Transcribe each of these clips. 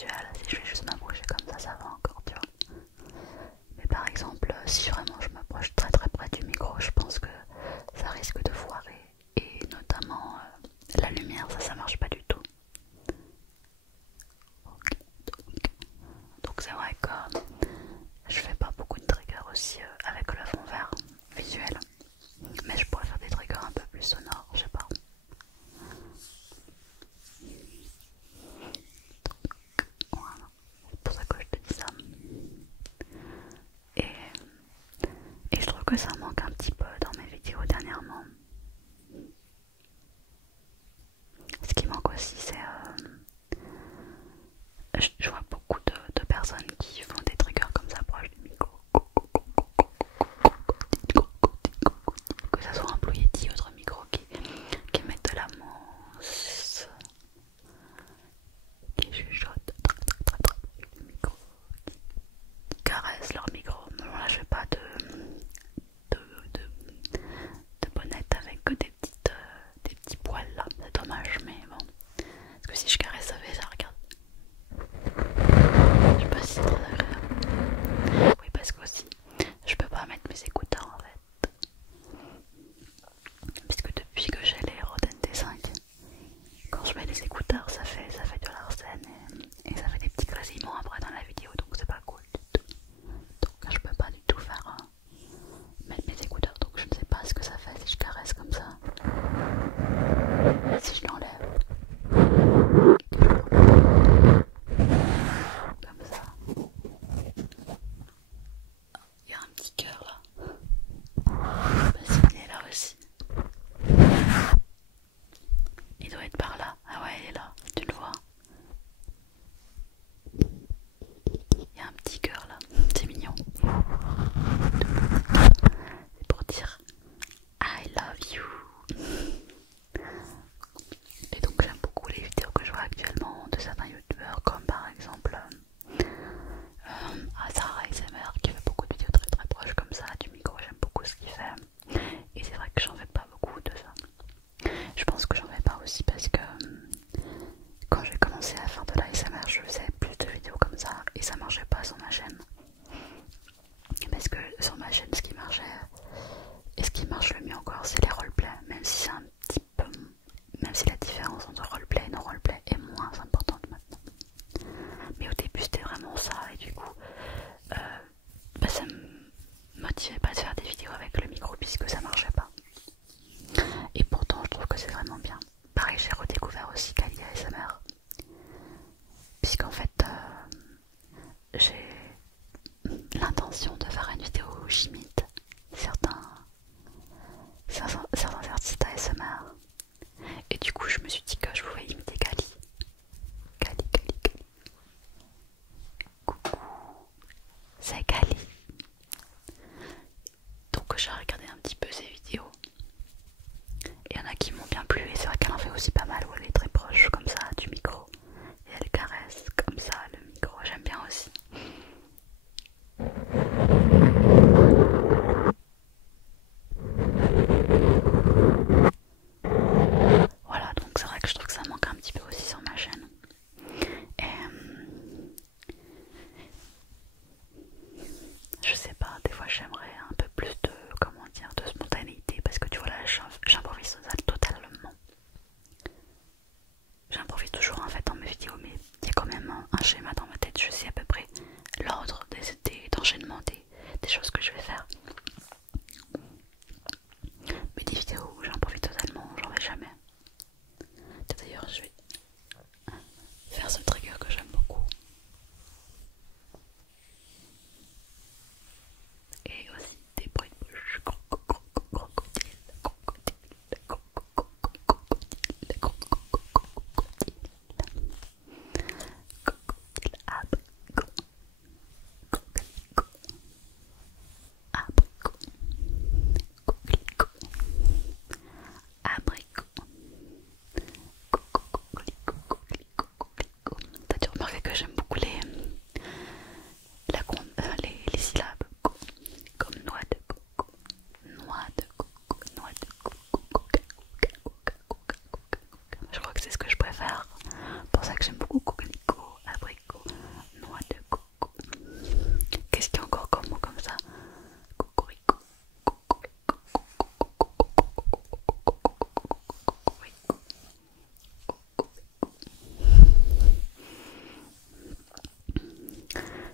visuel. Si je fais juste m'approcher comme ça va encore, tu vois. Mais par exemple, si vraiment je m'approche très très près du micro, je pense que ça risque de foirer. Et notamment la lumière, ça marche pas du tout. Donc c'est vrai que je fais pas beaucoup de triggers aussi avec le fond vert visuel. Mais je pourrais faire des triggers un peu plus sonores, je sais pas. Voilà, c'est pour ça que je te dis ça. Et je trouve que ça manque un petit peu dans mes vidéos dernièrement. Ce qui manque aussi, c'est je vois beaucoup de personnes qui font des triggers comme ça proche du micro. Que ça soit un Blue Yeti ou autre micro qui mettent de la mousse, qui chuchotent le micro, qui caressent leur micro. Non, là je fais pas de bonnette avec que des petits poils là, c'est dommage, mais bon. Parce que si je caresse ça fait ça, regarde. Je sais pas si c'est très agréable. Oui, parce que aussi je peux pas mettre mes écouteurs en fait. Puisque depuis que j'ai les Rode NT5, quand je mets les écouteurs, ça fait de l'arsène et ça fait des petits grésillements après dans la vidéo, donc c'est pas cool du tout. Donc je peux pas du tout faire mettre mes écouteurs, donc je ne sais pas ce que ça fait si je caresse comme ça. Si je l'enlève, que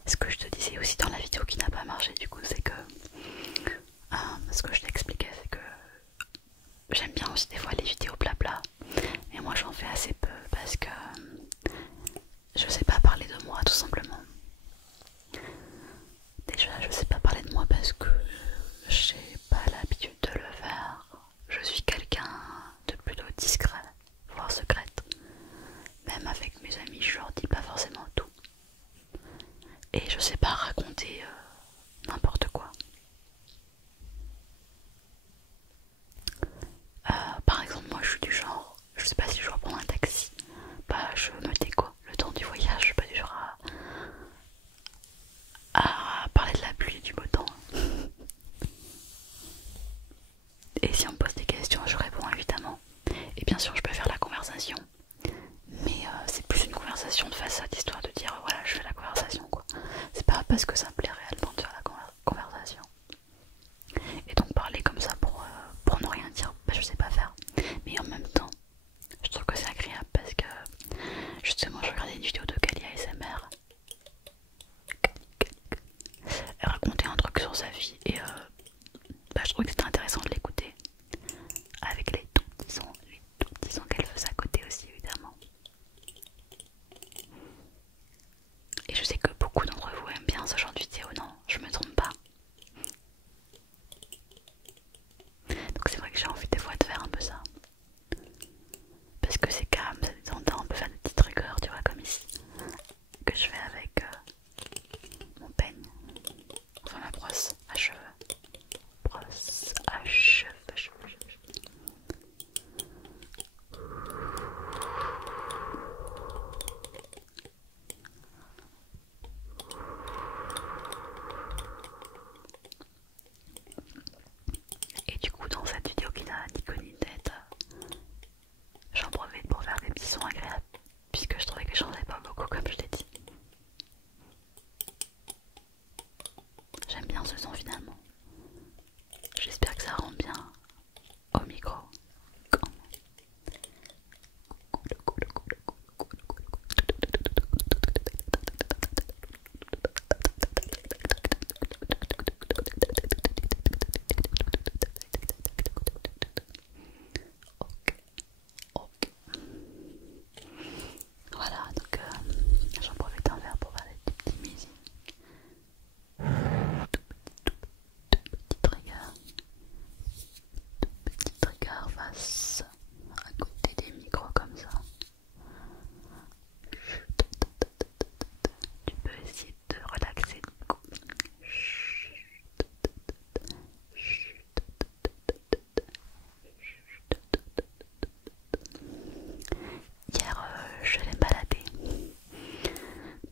Ce que je te disais aussi dans la vidéo qui n'a pas marché du coup, c'est que ce que je t'expliquais, c'est que j'aime bien aussi des fois les vidéos blabla, mais moi j'en fais assez peu parce que je sais pas parler de moi tout simplement. Déjà je sais pas parler de moi parce que j'ai pas l'habitude de le faire. Je suis quelqu'un de plutôt discret, voire secrète. Même avec mes amis je leur dis pas forcément tout. Et je sais pas raconter n'importe quoi. Par exemple moi je suis du genre, je sais pas si je dois prendre un taxi, bah je me tais quoi, le temps du voyage, je suis pas du genre à parler de la pluie et du beau temps. Et si on me pose des questions je réponds évidemment. Et bien sûr je peux faire la conversation, mais c'est plus une conversation de façade, histoire de dire voilà je fais la conversation quoi. C'est pas parce que ça me plaît réellement de faire la conversation. Et donc parler comme ça pour ne rien dire, bah, je sais pas faire. Mais en même temps, je trouve que c'est agréable parce que justement je regardais une vidéo de Kali ASMR. Elle racontait un truc sur sa vie et bah, je trouvais que c'était intéressant de l'écouter. Avec les tout petits sons qu'elle faisait à côté aussi évidemment. Et je sais que beaucoup d'entre vous aiment bien ce genre de vidéo, non? Je me trompe pas. Donc c'est vrai que j'ai envie des fois de faire un peu ça. Parce que c'est calme, ça détend, on peut faire des petits triggers, tu vois, comme ici. Que je fais avec mon peigne. Enfin ma brosse à cheveux. Brosse à cheveux, Et du coup dans cette vidéo qui n'a ni queue ni tête, j'en profite pour faire des petits sons agréables. Puisque je trouvais que j'en avais pas beaucoup comme je t'ai dit. J'aime bien ce son finalement. J'espère que ça rend bien au micro. Ok. Voilà, donc j'en profite un verre pour faire des petites musiques. Petit trigger face à côté des micros comme ça. Tu peux essayer de te relaxer du coup. Hier je l'ai baladé,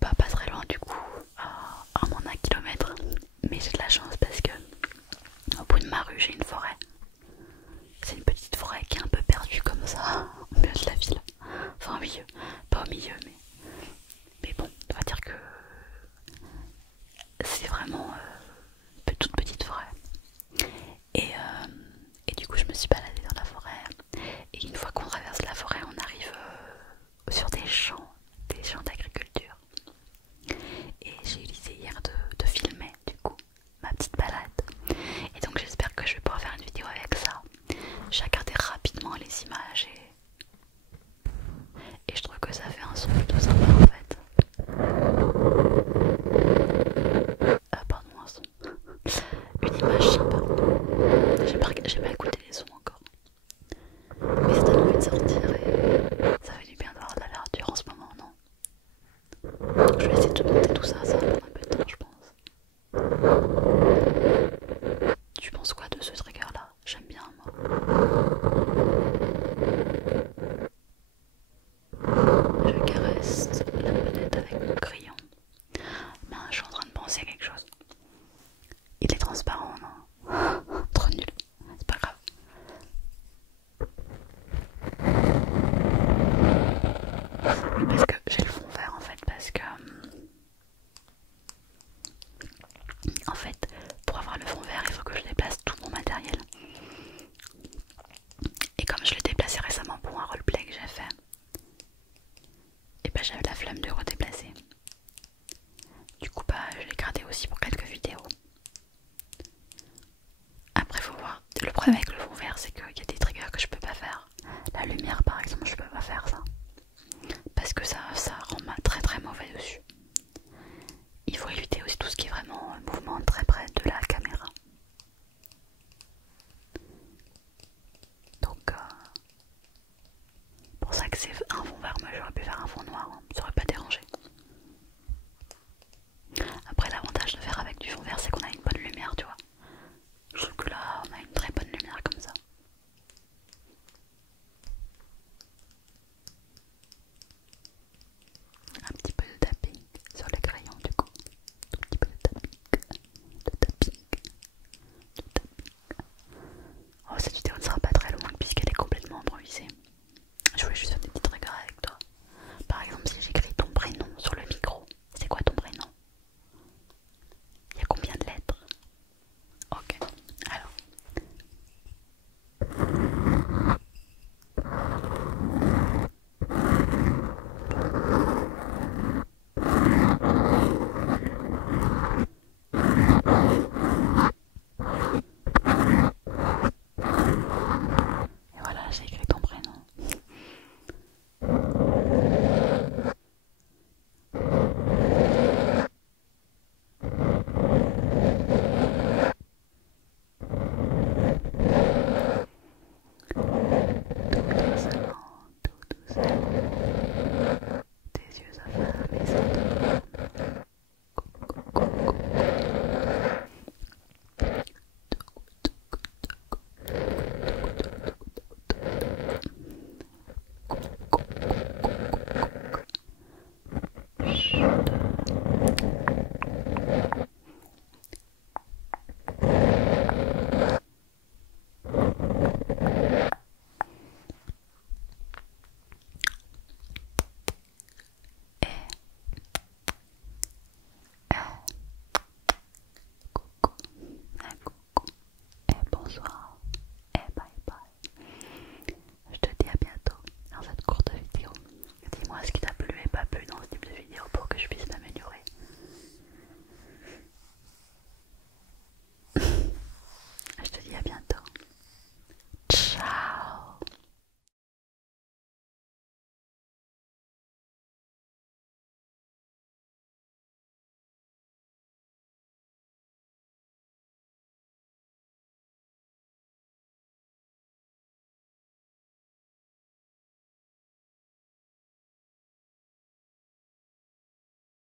pas très loin du coup, à moins d'un kilomètre, mais j'ai de la chance parce que au bout de ma rue j'ai une forêt. C'est une petite forêt qui est un peu perdue comme ça, au milieu de la ville. Enfin au milieu, pas au milieu mais bon, on va dire que c'est vraiment une toute petite forêt. Et du coup je me suis baladée dans la forêt. Et une fois qu'on traverse la forêt, on arrive sur des champs d'agriculture. Et j'ai eu l'idée hier de filmer du coup ma petite balade. Et donc j'espère que je vais pouvoir faire une vidéo avec ça. J'ai regardé rapidement les images et je trouve que ça fait un son plutôt sympa en fait. Pardon, un son. Une image sympa. J'ai pas écouté les sons encore. Mais ça donne envie de sortir et ça fait du bien d'avoir de la verdure en ce moment, non? Je vais essayer de monter tout ça, ça va prendre un peu de temps je pense. Tu penses quoi de ce trigger là? J'aime bien moi. Je caresse la bonnette avec mon crayon. Ben, je suis en train de penser à quelque chose. Il est transparent, non? Trop nul. C'est pas grave. Oui, parce que j'ai le fond vert en fait, parce que en fait, pour avoir le fond vert, il faut que je déplace tout mon matériel. Et comme je l'ai déplacé récemment pour un roleplay que j'ai fait, et ben j'avais la flemme de redéplacer. Du coup bah je l'ai gardé aussi pour quelques vidéos. Après faut voir, le problème avec le fond vert c'est qu'il y a des triggers que je peux pas faire. La lumière